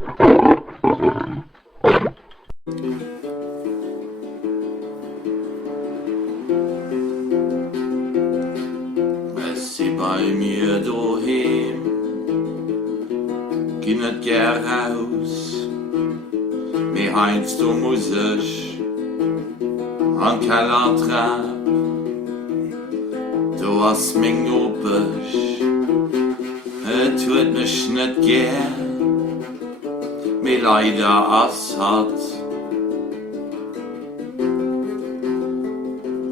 Es sie bei mir daheim, geh nicht gern raus. Mir heinz du muss ich an Keller trab. Du hast mich nopisch, tut mich nicht gern. Mir leider as hat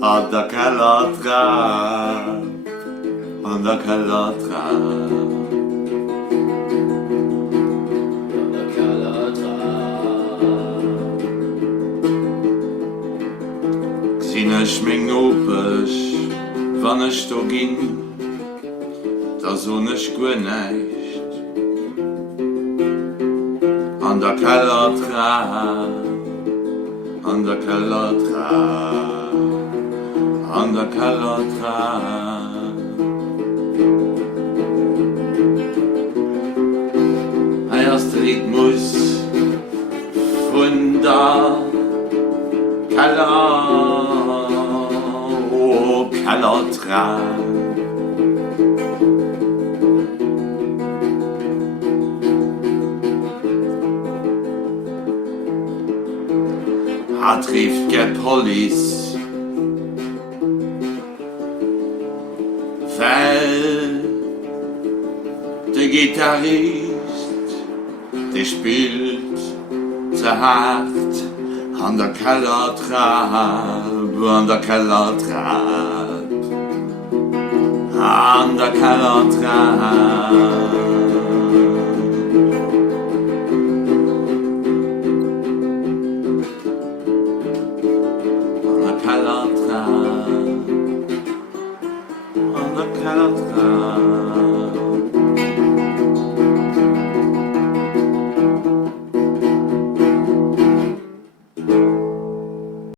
an der Keller trab. An der Keller trab. Ich mich nopisch, wann ich da ging, da so nicht gut nicht. An der Keller trab, an der Keller trab, an der Keller trab. Erst Rhythmus von der Keller. Keller trab. Trifft ge Police, weil der Gitarrist, der spielt zu hart an der Keller trab, an der Keller trab, an der Keller trab. An der Keller trab.